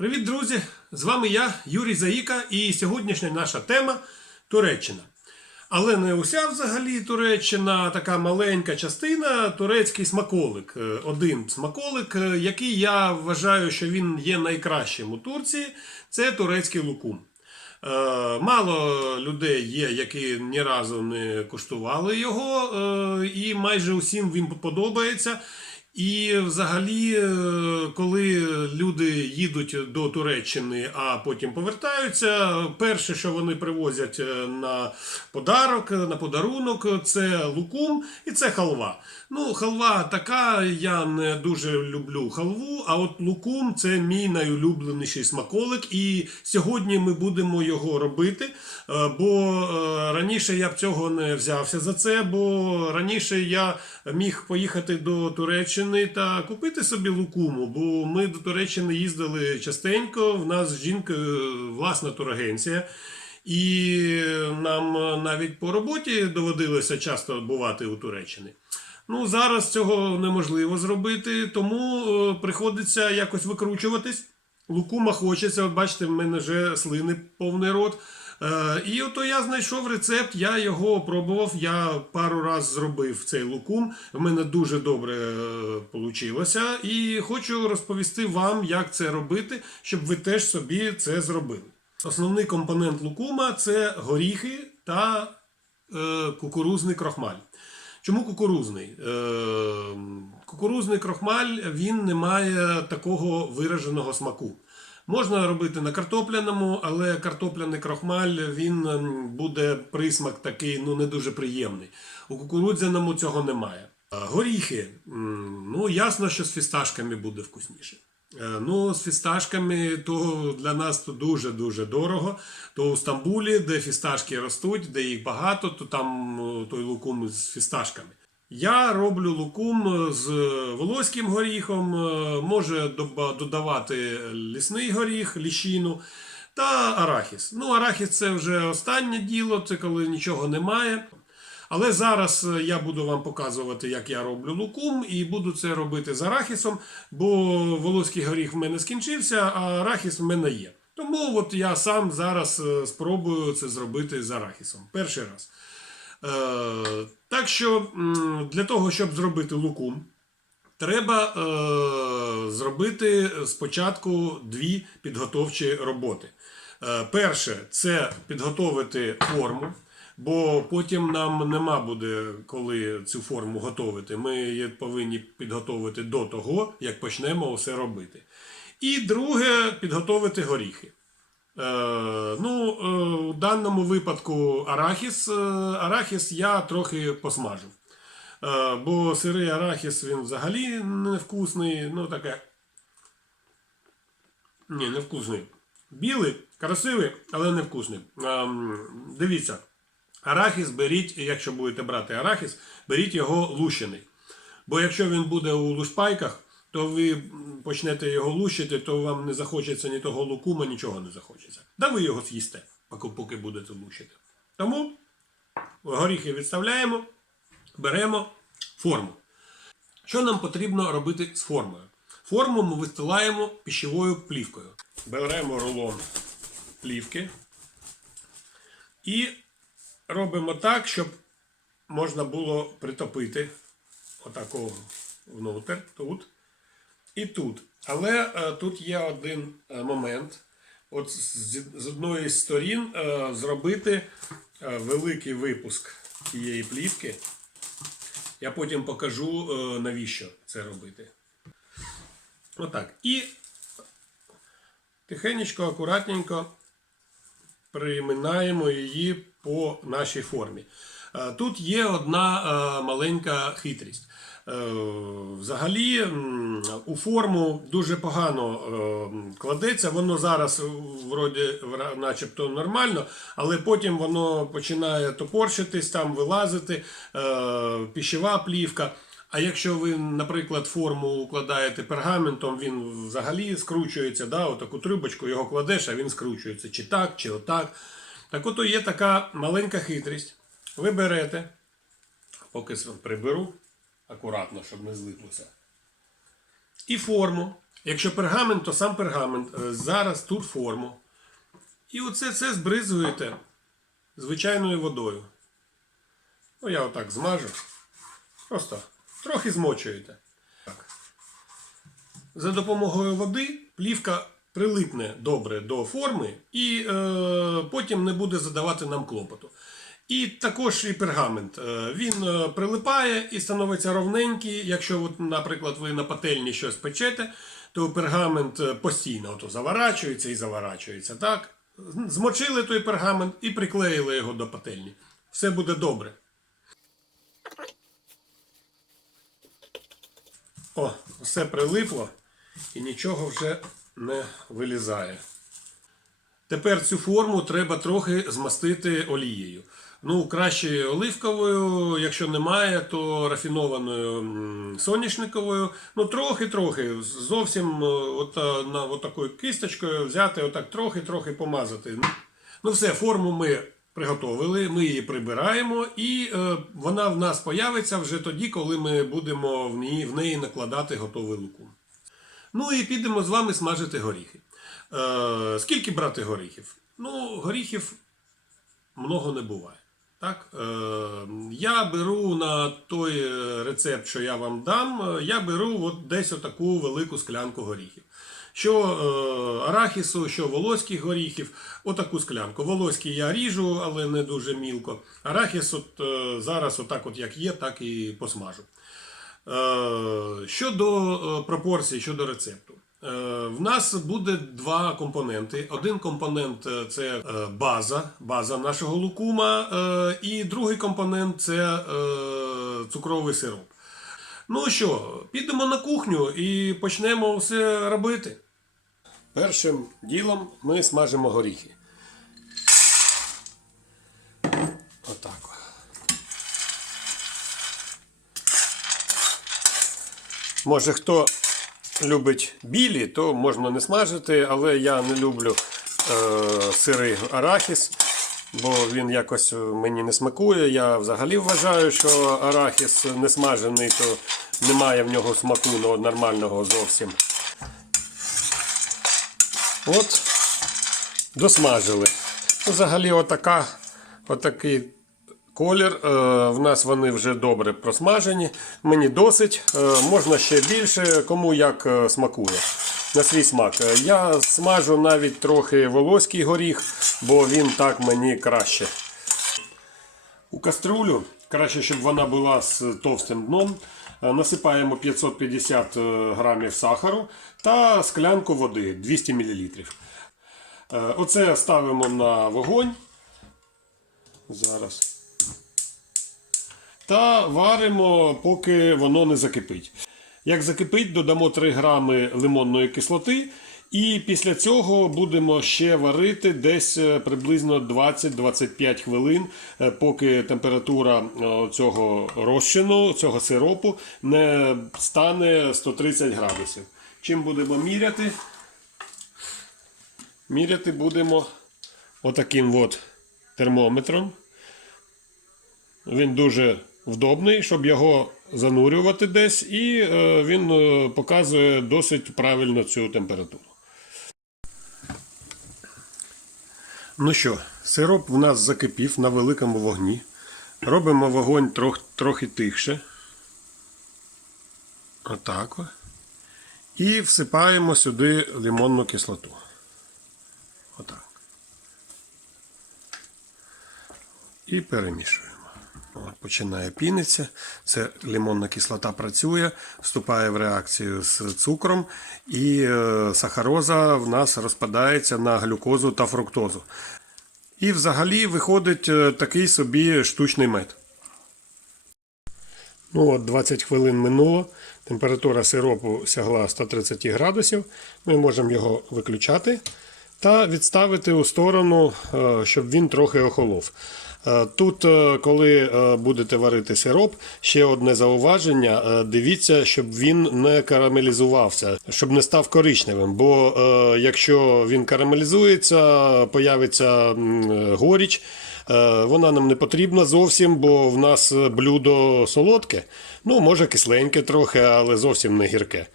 Привіт, друзі! З вами я, Юрій Заїка, і сьогоднішня наша тема Туреччина. Але не уся взагалі Туреччина, така маленька частина турецький смаколик. Е, Один смаколик, е, який я вважаю, що він є найкращим у Турції, це турецький лукум. Е, Мало людей є, які ні разу не куштували його, і майже усім він подобається. І взагалі, е, коли люди їдуть до Туреччини, а потім повертаються, перше, що вони привозять е, на подарок, на подарунок, це лукум і це халва. Ну, халва така, я не дуже люблю халву, а от лукум це мій найулюбленіший смаколик. І сьогодні ми будемо його робити. Е, Бо е, раніше я б цього не взявся за це, бо раніше я міг поїхати до Туреччини та купити собі лукуму, бо ми до Туреччини їздили частенько. В нас з жінкою власна турагенція. І нам навіть по роботі доводилося часто бувати у Туреччині. Ну, зараз цього неможливо зробити, тому е, приходиться якось викручуватись. Лукума хочеться, от бачите, в мене вже слини повний рот. Е, і ото я знайшов рецепт, я його пробував, я пару раз зробив цей лукум. В мене дуже добре вийшло. І хочу розповісти вам, як це робити, щоб ви теж собі це зробили. Основний компонент лукума це горіхи та е, кукурузний крохмаль. Чому кукурузний? Е, кукурузний крохмаль він не має такого вираженого смаку. Можна робити на картопляному, але картопляний крохмаль він ем, буде присмак такий ну не дуже приємний. У кукурудзяному цього немає. Горіхи. Ну, ясно, що з фісташками буде вкусніше. Е, Ну, з фісташками то для нас то дуже-дуже дорого. То у Стамбулі, де фісташки ростуть, де їх багато, то там е, той лукум з фісташками. Я роблю лукум з волоським горіхом, е, може додавати лісний горіх, ліщину та арахіс. Ну, арахіс це вже останнє діло, це коли нічого немає. Але зараз е, я буду вам показувати, як я роблю лукум, і буду це робити з арахісом, бо волоський горіх в мене скінчився, а арахіс в мене є. Тому от я сам зараз е, спробую це зробити з арахісом. Перший раз. Е, так що для того, щоб зробити лукум, треба е, зробити спочатку дві підготовчі роботи. Е, перше це підготовити форму, бо потім нам нема буде коли цю форму готувати. Ми її повинні підготовити до того, як почнемо усе робити. І друге підготовити горіхи. Е, ну, е, у даному випадку арахіс. е, Арахіс я трохи посмажив. Е, бо сирий арахіс він взагалі невкусний. Ну, таке. Ні, невкусний. Білий, красивий, але невкусний. Дивіться, арахіс беріть, якщо будете брати арахіс, беріть його лущений. Бо якщо він буде у лушпайках, то ви почнете його лущити, то вам не захочеться ні того лукума, нічого не захочеться. Да ви його з'їсте, поки, будете лущити. Тому горіхи відставляємо, беремо форму. Що нам потрібно робити з формою? Форму ми вистилаємо пищевою плівкою. Беремо рулон плівки і робимо так, щоб можна було притопити отако внутрь, тут і тут. Але е, тут є один е, момент. От з, одної з сторін е, зробити великий випуск цієї плівки. Я потім покажу, навіщо це робити. Отак. І тихенечко, акуратненько приминаємо її по нашій формі. Тут є одна маленька хитрість. Е, Взагалі у форму дуже погано е, кладеться. Воно зараз е, вроді начебто нормально, але потім воно починає топорщитись, там вилазити, піщева плівка. А якщо ви, наприклад, форму укладаєте пергаментом, він взагалі скручується, да, отаку трубочку його кладеш, а він скручується чи так, чи отак. Так ото є така маленька хитрість. Ви берете, поки приберу акуратно, щоб не злиплося. і форму. Якщо пергамент, то сам пергамент. Е, Зараз тут форму. І оце це збризуєте звичайною водою. Ну, я отак змажу. Просто трохи змочуєте. Так. За допомогою води плівка прилипне добре до форми і е, потім не буде задавати нам клопоту. І також і пергамент. Е, Він е, прилипає і становиться ровненький. Якщо, наприклад, ви на пательні щось печете, то пергамент е, постійно ото заворачується і заворачується. Так? Змочили той пергамент і приклеїли його до пательні. Все буде добре. О, все прилипло і нічого вже не вилізає. Тепер цю форму треба трохи змастити олією. Ну, краще оливковою, якщо немає, то рафінованою соняшниковою. Ну, трохи-трохи, зовсім е, от, е, на от такою кисточкою взяти, отак трохи-трохи помазати. Ну, все, форму ми приготовили, ми її прибираємо, і е, вона в нас появиться вже тоді, коли ми будемо в неї, в неї накладати готовий лукум. Ну і підемо з вами смажити горіхи. Е, скільки брати горіхів? Ну, горіхів много не буває. Так? Е, я беру на той е, рецепт, що я вам дам, е, я беру от десь отаку велику склянку горіхів. Що е, арахісу, що волоських горіхів, отаку склянку. Волоський я ріжу, але не дуже мілко. Арахіс от, зараз, отак от як є, так і посмажу. Щодо пропорцій, щодо рецепту. Е, В нас буде два компоненти. Один компонент е, це е, база, база нашого лукума, і другий компонент це цукровий сироп. Ну що, підемо на кухню і почнемо все робити. Першим ділом ми смажимо горіхи. Отак. Може, хто любить білі, то можна не смажити, але я не люблю е, сирий арахіс, бо він якось мені не смакує. Я взагалі вважаю, що арахіс не смажений, то немає в нього смаку ну, нормального зовсім. От, досмажили. Взагалі, отака, отакий колір. Е, в нас вони вже добре просмажені. Мені досить. Е, можна ще більше, кому як е, смакує. На свій смак. Я смажу навіть трохи волоський горіх, бо він так мені краще. У каструлю, краще, щоб вона була з товстим дном, насипаємо 550 е, грамів сахару та склянку води 200 мл. Оце ставимо на вогонь. Зараз. Та варимо, поки воно не закипить. Як закипить, додамо 3 грами лимонної кислоти. І після цього будемо ще варити десь е, приблизно 20-25 хвилин, е, поки температура цього розчину, цього сиропу не стане 130 градусів. Чим будемо міряти? Міряти будемо отаким от термометром. Він дуже вдобний, щоб його занурювати десь, і е, він е, показує досить правильно цю температуру. Ну що, сироп в нас закипів на великому вогні. Робимо вогонь трох, трохи тихше. Отак. І всипаємо сюди лимонну кислоту. Отак. І перемішуємо. Починає пінитися. Це лимонна кислота працює, вступає в реакцію з цукром, і е, сахароза в нас розпадається на глюкозу та фруктозу. І взагалі виходить е, такий собі штучний мед. Ну от 20 хвилин минуло. Температура сиропу сягла 130 градусів. Ми можемо його виключати та відставити у сторону, е, щоб він трохи охолов. Е, Тут, е, коли е, будете варити сироп, ще одне зауваження: дивіться, щоб він не карамелізувався, щоб не став коричневим. Бо якщо він карамелізується, появиться горіч. Вона нам не потрібна зовсім, бо в нас блюдо солодке. Ну, може, кисленьке трохи, але зовсім не гірке.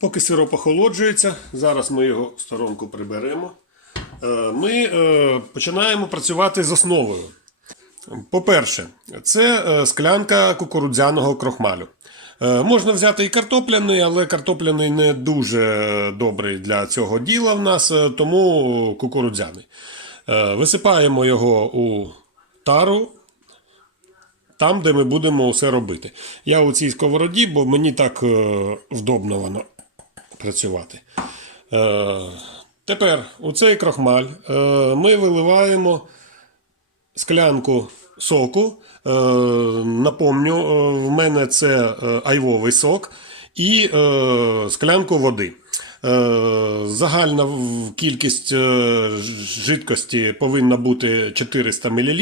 Поки сироп охолоджується, зараз ми його в сторонку приберемо. Е, Ми е, починаємо працювати з основою. По-перше, це е, склянка кукурудзяного крохмалю. Можна взяти і картопляний, але картопляний не дуже добрий для цього діла в нас, тому кукурудзяний. Висипаємо його у тару, там, де ми будемо все робити. Я у цій сковороді, бо мені так е, вдобно воно працювати. Е, Тепер у цей крохмаль е, ми виливаємо склянку соку. Е, напомню, е, в мене це айвовий сок і склянку води. Загальна кількість жидкості повинна бути 400 мл.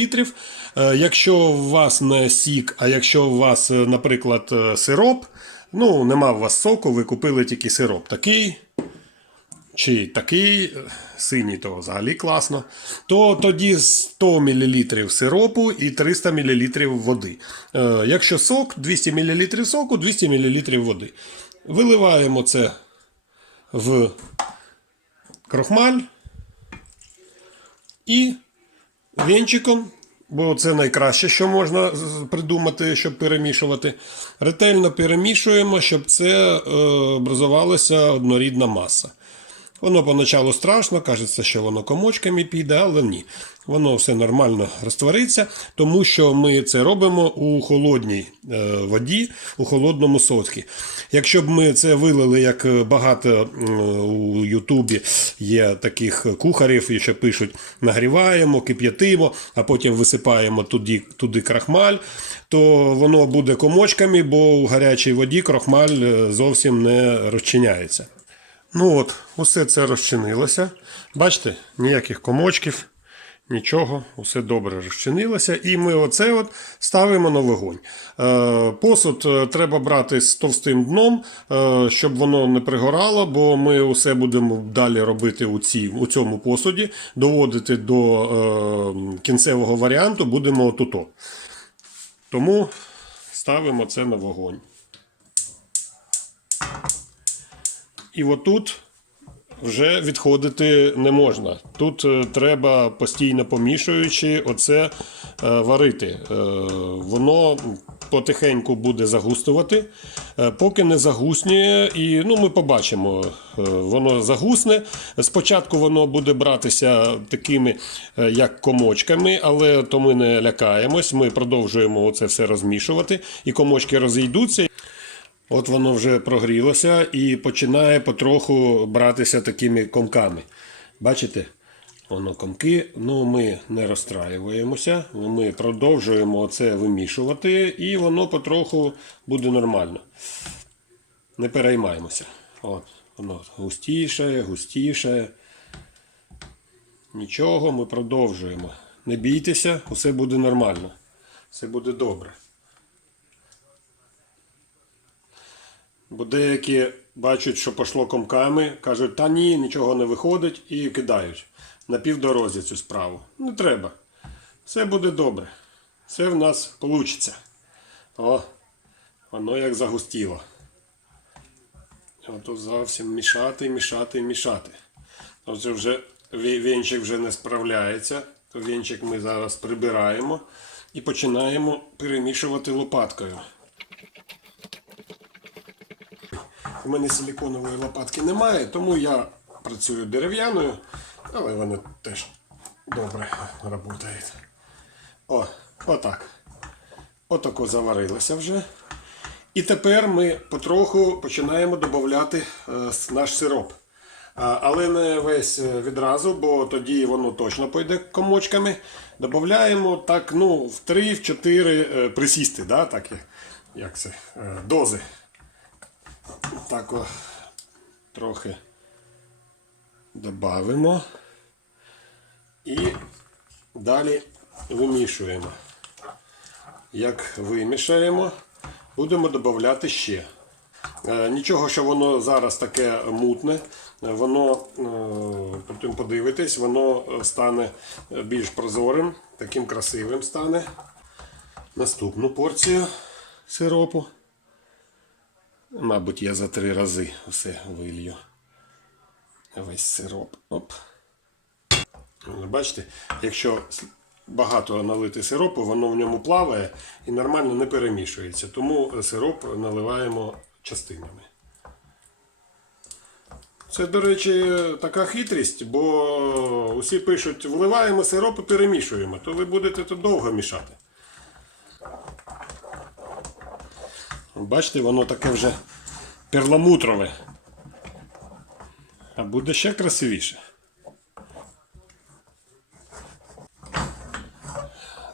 Якщо у вас не сік, а якщо у вас, наприклад, сироп, ну нема у вас соку, ви купили тільки сироп. Такий чи такий е, синій, то взагалі класно, то тоді 100 мл сиропу і 300 мл води. Е, Якщо сок, 200 мл соку, 200 мл води. Виливаємо це в крохмаль і вінчиком, бо це найкраще, що можна придумати, щоб перемішувати. Ретельно перемішуємо, щоб це е, образувалася однорідна маса. Воно поначалу страшно, кажеться, що воно комочками піде, але ні. Воно все нормально розтвориться, тому що ми це робимо у холодній е, воді, у холодному соці. Якщо б ми це вилили, як багато у Ютубі є таких кухарів, і що пишуть, нагріваємо, кип'ятимо, а потім висипаємо туди, туди крахмаль, то воно буде комочками, бо у гарячій воді крахмаль е, зовсім не розчиняється. Ну от, усе це розчинилося. Бачите, ніяких комочків, нічого, усе добре розчинилося. І ми оце от ставимо на вогонь. Е, посуд е, треба брати з товстим дном, е, щоб воно не пригорало, бо ми усе будемо далі робити у, цій, у цьому посуді, доводити до кінцевого варіанту будемо отуто. Тому ставимо це на вогонь. І отут вже відходити не можна. Тут е, треба постійно помішуючи оце е, варити. Е, воно потихеньку буде загустувати, поки не загуснює. І ну, ми побачимо, воно загусне. Спочатку воно буде братися такими, як комочками, але то ми не лякаємось. Ми продовжуємо це все розмішувати, і комочки розійдуться. От воно вже прогрілося і починає потроху братися такими комками. Бачите? Воно комки. Ну, ми не розстраюємося. Ми продовжуємо це вимішувати, і воно потроху буде нормально. Не переймаємося. От, воно густіше, густіше. Нічого, ми продовжуємо. Не бійтеся, усе буде нормально. Все буде добре. Бо деякі бачать, що пішло комками, кажуть, та ні, нічого не виходить і кидають на півдорозі цю справу. Не треба. Все буде добре. Все в нас вийде. О, воно як загустіло. Ото зовсім мішати, мішати, мішати. Оце вже вінчик вже не справляється. То вінчик ми зараз прибираємо і починаємо перемішувати лопаткою. У мене силіконової лопатки немає, тому я працюю дерев'яною, але вона теж добре працює. О, отак. Отако заварилося вже. І тепер ми потроху починаємо додати е, наш сироп. Але не весь е, відразу, бо тоді воно точно пойде комочками. Додаємо так, ну, в 3-4 присісти, да, так, як- це, е, дози. Так о, трохи додаємо і далі вимішуємо. Як вимішаємо, будемо додати ще. Е, Нічого, що воно зараз таке мутне, воно е, потім подивитесь, воно стане більш прозорим, таким красивим стане. Наступну порцію сиропу. Мабуть, я за три рази все вилью. Весь сироп. Оп. Бачите, якщо багато налити сиропу, воно в ньому плаває і нормально не перемішується. Тому сироп наливаємо частинами. Це, до речі, така хитрість, бо усі пишуть, вливаємо сироп і перемішуємо, то ви будете тут довго мішати. Бачите, воно таке вже перламутрове. А буде ще красивіше.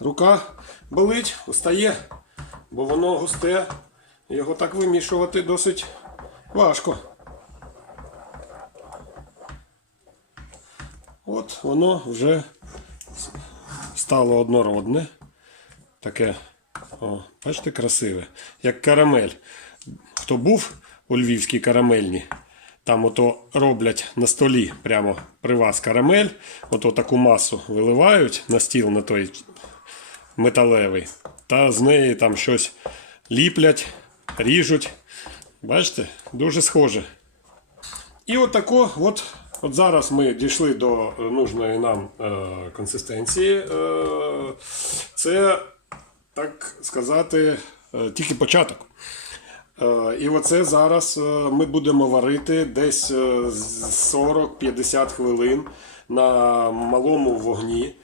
Рука болить, устає, бо воно густе. Його так вимішувати досить важко. От воно вже стало однородне. Таке, о, бачите, красиве. Як карамель. Хто був у львівській карамельні, там ото роблять на столі прямо при вас карамель, ото таку масу виливають на стіл на той металевий, та з неї там щось ліплять, ріжуть. Бачите, дуже схоже. І отако, от, от зараз ми дійшли до е, нужної нам е, консистенції. Е, це, так сказати, е, тільки початок. Е, і оце зараз е, ми будемо варити десь е, 40-50 хвилин на малому вогні,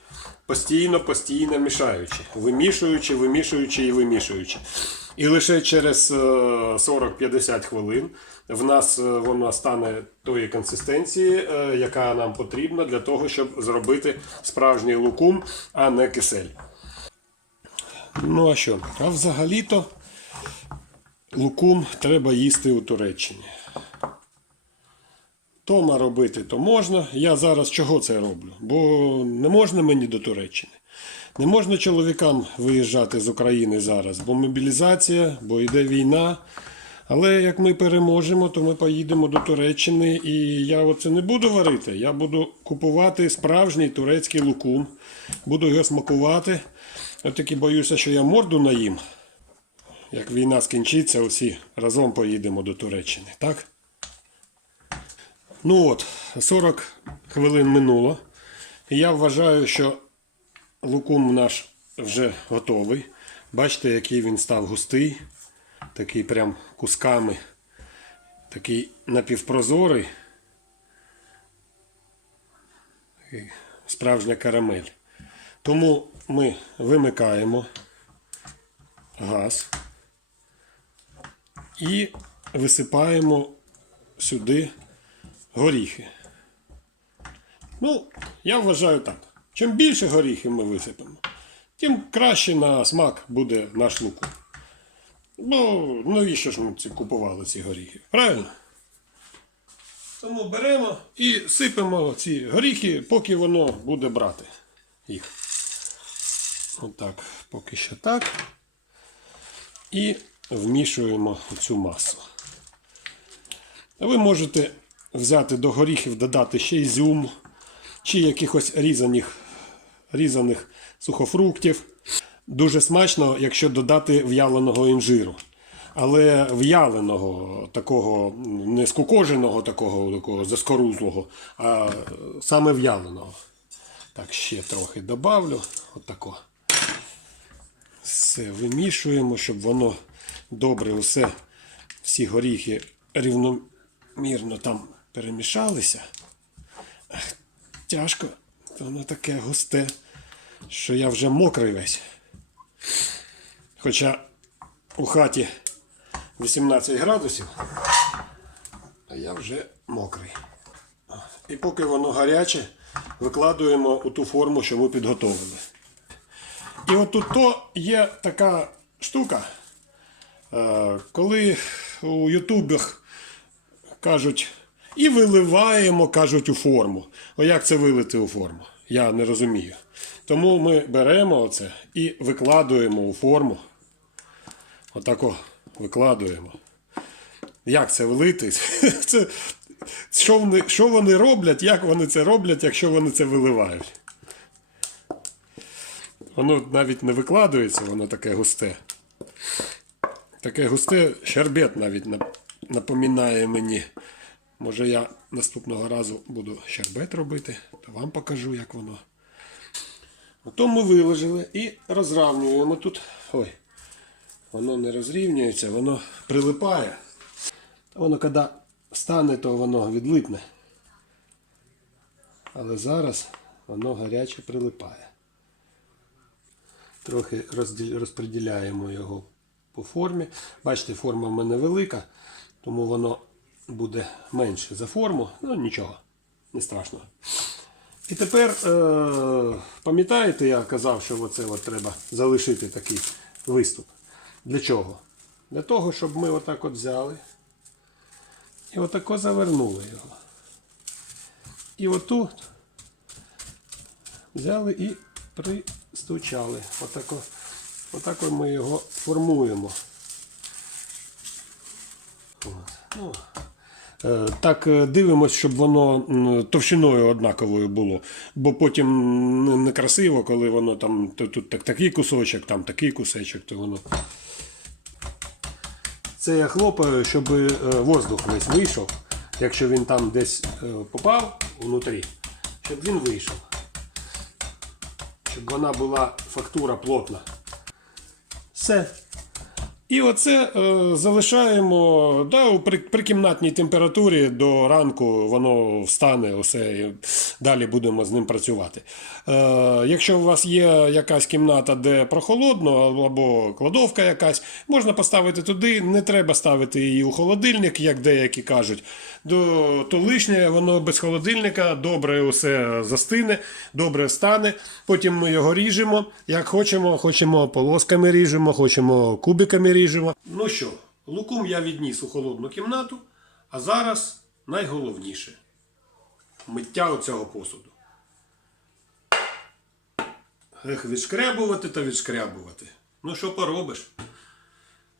постійно, постійно мішаючи, вимішуючи, вимішуючи і вимішуючи. І лише через е, 40-50 хвилин в нас вона стане тої консистенції, яка нам потрібна для того, щоб зробити справжній лукум, а не кисель. Ну а що? А взагалі-то лукум треба їсти у Туреччині. Тома робити то можна. Я зараз чого це роблю? Бо не можна мені до Туреччини. Не можна чоловікам виїжджати з України зараз, бо мобілізація, бо йде війна. Але як ми переможемо, то ми поїдемо до Туреччини і я оце не буду варити. Я буду купувати справжній турецький лукум, буду його смакувати. От тільки боюся, що я морду наїм. Як війна скінчиться, усі разом поїдемо до Туреччини, так? Ну от, 40 хвилин минуло. І я вважаю, що лукум наш вже готовий. Бачите, який він став густий, такий прям кусками, такий напівпрозорий. Справжня карамель. Тому ми вимикаємо газ і висипаємо сюди горіхи. Ну, я вважаю так. Чим більше горіхів ми висипемо, тим краще на смак буде наш лук. Ну, навіщо ж ми ці купували ці горіхи? Правильно? Тому беремо і сипемо ці горіхи, поки воно буде брати їх. Отак, поки що так. І вмішуємо цю масу. Ви можете взяти до горіхів, додати ще ізюм, чи якихось різаних, різаних сухофруктів. Дуже смачно, якщо додати в'яленого інжиру. Але в'яленого, такого не скукоженого, такого, такого заскорузлого, а саме в'яленого. Так, ще трохи добавлю. Отако. Все вимішуємо, щоб воно добре усе, всі горіхи рівномірно там перемішалися. Тяжко, воно таке густе, що я вже мокрий весь. Хоча у хаті 18 градусів, а я вже мокрий. І поки воно гаряче, викладуємо у ту форму, що ми підготовили. І от тут то є така штука, е, коли у ютубах кажуть, і виливаємо, кажуть, у форму. О, як це вилити у форму? Я не розумію. Тому ми беремо оце і викладуємо у форму. Отако викладуємо. Як це влити? Це, що, вони, що вони роблять, як вони це роблять, якщо вони це виливають? Воно навіть не викладується, воно таке густе. Таке густе щербет навіть напоминає мені. Може я наступного разу буду щербет робити, то вам покажу, як воно. Потім ми виложили і розравнюємо тут. Ой, воно не розрівнюється, воно прилипає. Воно коли стане, то воно відлипне. Але зараз воно гаряче прилипає. Трохи розподіляємо його по формі. Бачите, форма в мене велика, тому воно буде менше за форму. Ну нічого, не страшно. І тепер, е, пам'ятаєте, я казав, що оце от треба залишити такий виступ. Для чого? Для того, щоб ми отак от взяли і отако завернули його. І отут взяли і пристучали. Отако, отако ми його формуємо. Ну, Е, Так е, дивимось, щоб воно товщиною однаковою було. Бо потім некрасиво, коли воно там тут так, такий кусочок, там такий кусочок, то воно. Це я хлопаю, щоб е, воздух весь вийшов. Якщо він там десь попав внутрі, щоб він вийшов. Щоб вона була фактура плотна. Все. І оце е, залишаємо да, при, при кімнатній температурі до ранку воно встане, усе, і далі будемо з ним працювати. Е, якщо у вас є якась кімната, де прохолодно, або кладовка якась, можна поставити туди, не треба ставити її у холодильник, як деякі кажуть. До, то лишнє, воно без холодильника добре усе застине, добре стане. Потім ми його ріжемо, як хочемо, хочемо полосками ріжемо, хочемо кубиками ріжемо. Ну що, лукум я відніс у холодну кімнату, а зараз найголовніше миття оцього посуду. Ех, відшкрябувати та відшкрябувати. Ну що поробиш?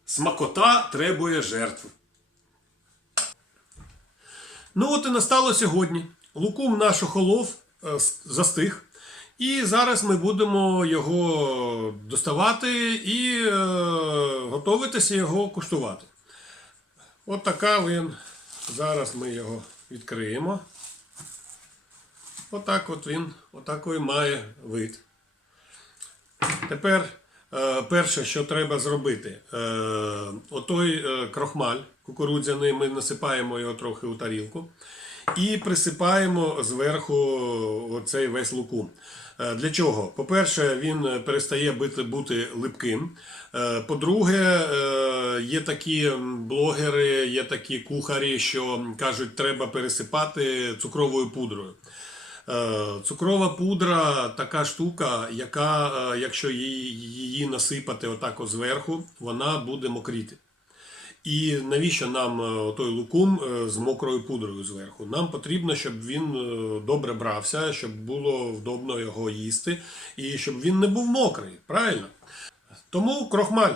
Смакота требує жертв. Ну от і настало сьогодні. Лукум наш охолов е, застиг. І зараз ми будемо його доставати і е, готуватися його куштувати. От така він. Зараз ми його відкриємо. Отак от він, отакий має вид. Тепер е, перше, що треба зробити, е, отой е, крохмаль кукурудзяний, ми насипаємо його трохи у тарілку і присипаємо зверху оцей весь лукум. Е, Для чого? По-перше, він перестає бути, бути липким. Е, По-друге, е, є такі блогери, є такі кухарі, що кажуть, треба пересипати цукровою пудрою. Е, Цукрова пудра така штука, яка, е, якщо її насипати отак зверху, вона буде мокріти. І навіщо нам е, той лукум е, з мокрою пудрою зверху? Нам потрібно, щоб він е, добре брався, щоб було вдобно його їсти, і щоб він не був мокрий. Правильно? Тому крохмаль.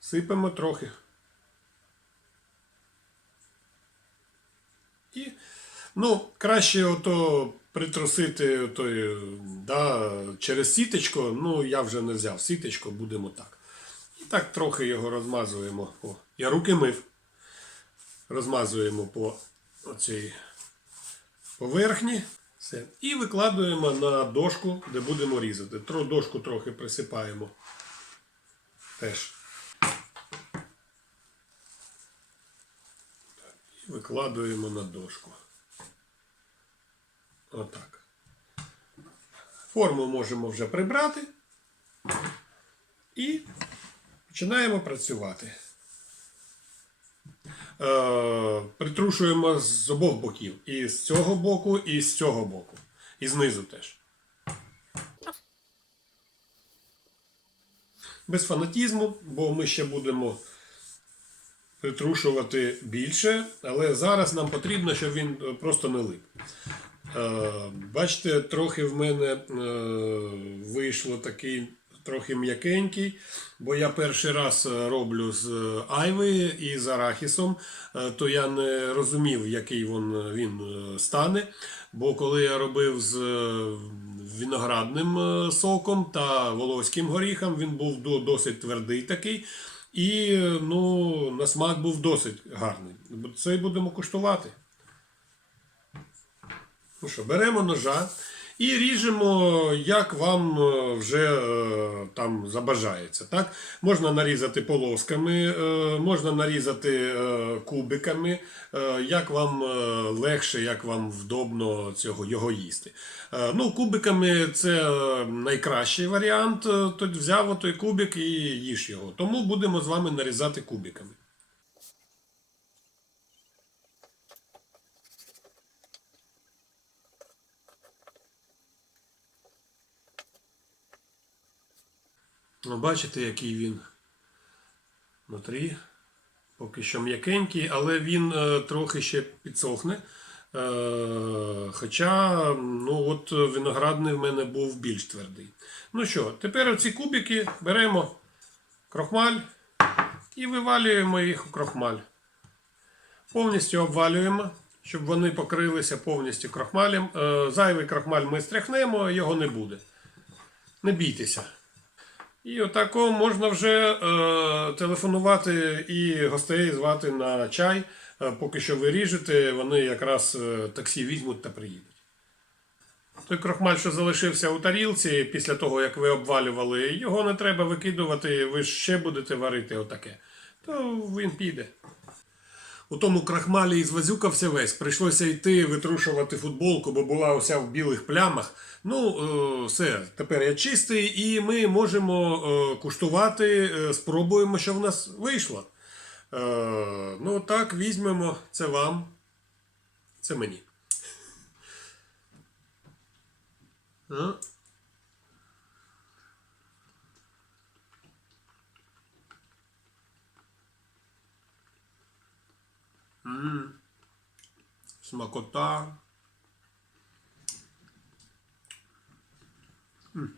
Сипемо трохи. І, ну, краще ото притрусити отой, да, через сіточко. Ну, я вже не взяв сіточко, будемо так. Так трохи його розмазуємо. О, я руки мив. Розмазуємо по оцій поверхні. Все. І викладуємо на дошку, де будемо різати. Дошку трохи присипаємо. Теж. І викладуємо на дошку. Отак. Форму можемо вже прибрати. І починаємо працювати. Е, притрушуємо з обох боків. І з цього боку, і з цього боку. І знизу теж. Без фанатізму, бо ми ще будемо притрушувати більше, але зараз нам потрібно, щоб він е, просто не лип. Е, Бачите, трохи в мене е, вийшло такий трохи м'якенький, бо я перший раз е, роблю з е, айви і з арахісом, е, то я не розумів, який він, він стане. Бо коли я робив з виноградним соком та волоським горіхом, він був досить твердий такий. І ну, на смак був досить гарний. Це й будемо куштувати. Ну що, беремо ножа і ріжемо, як вам е, вже е, там забажається. Так? Можна нарізати полосками, е, можна нарізати кубиками, як вам легше, як вам вдобно цього його їсти. Ну, кубиками це найкращий варіант. Тут взяв отой кубик і їж його. Тому будемо з вами нарізати кубиками. Ну, бачите, який він внутрі. Поки що м'якенький, але він е, трохи ще підсохне. Е, хоча ну, от, виноградний в мене був більш твердий. Ну що, тепер оці кубики беремо крохмаль і вивалюємо їх у крохмаль. Повністю обвалюємо, щоб вони покрилися повністю крохмалем. Е, зайвий крохмаль ми стряхнемо, його не буде. Не бійтеся. І отако можна вже е, телефонувати і гостей звати на чай. Е, поки що ви ріжете, вони якраз е, таксі візьмуть та приїдуть. Той крохмаль, що залишився у тарілці після того, як ви обвалювали, його не треба викидувати, ви ще будете варити отаке. То він піде. У тому крахмалі із вазюкався весь. Прийшлося йти витрушувати футболку, бо була уся в білих плямах. Ну, е, все, тепер я чистий, і ми можемо е, куштувати, е, спробуємо, що в нас вийшло. Ну, так, візьмемо. Це вам. Це мені. А? Смакота. М.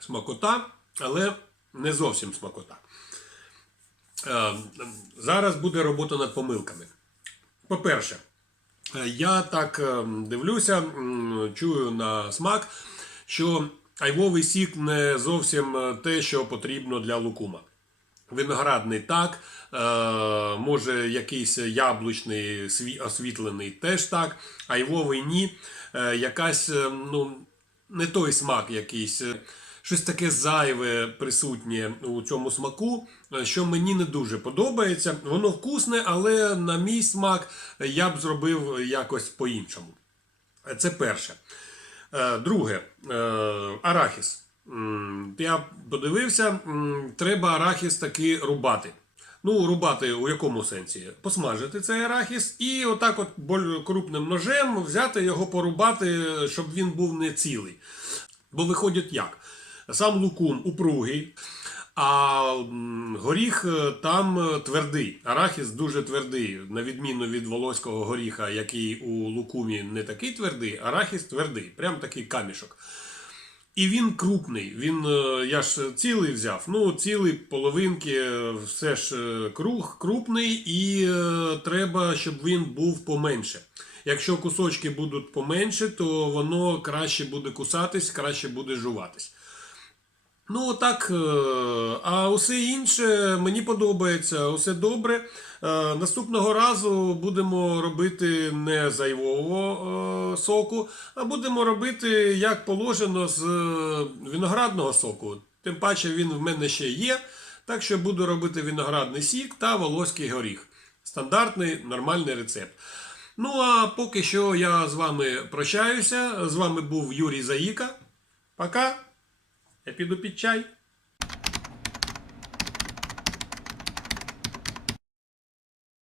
Смакота, але не зовсім смакота. Е, Зараз буде робота над помилками. По-перше, е, я так е, дивлюся, чую на смак, що айвовий сік не зовсім е, те, що потрібно для лукума. Виноградний так, е, може якийсь яблучний освітлений теж так, айвовий ні. Е, якась, ну, не той смак якийсь. Щось таке зайве присутнє у цьому смаку, що мені не дуже подобається. Воно вкусне, але на мій смак я б зробив якось по-іншому. Це перше. Е, Друге, е, арахіс. Я подивився, треба арахіс таки рубати. Ну, рубати у якому сенсі? Посмажити цей арахіс і отак от боль- крупним ножем взяти його порубати, щоб він був не цілий. Бо виходить як? Сам лукум упругий, а горіх е, там е, твердий. Арахіс дуже твердий, на відміну від волоського горіха, який у лукумі не такий твердий, арахіс твердий, прям такий камішок. І він крупний. Він, е, я ж цілий взяв. Ну, цілий половинки, все ж круг, крупний, і треба, щоб він був поменше. Якщо кусочки будуть поменше, то воно краще буде кусатись, краще буде жуватись. Ну, так, е, а усе інше мені подобається, усе добре. Е, Наступного разу будемо робити не з айвового е, соку, а будемо робити як положено з виноградного соку. Тим паче він в мене ще є. Так що буду робити виноградний сік та волоський горіх. Стандартний нормальний рецепт. Ну а поки що я з вами прощаюся. З вами був Юрій Заїка. Пока. Я піду під чай.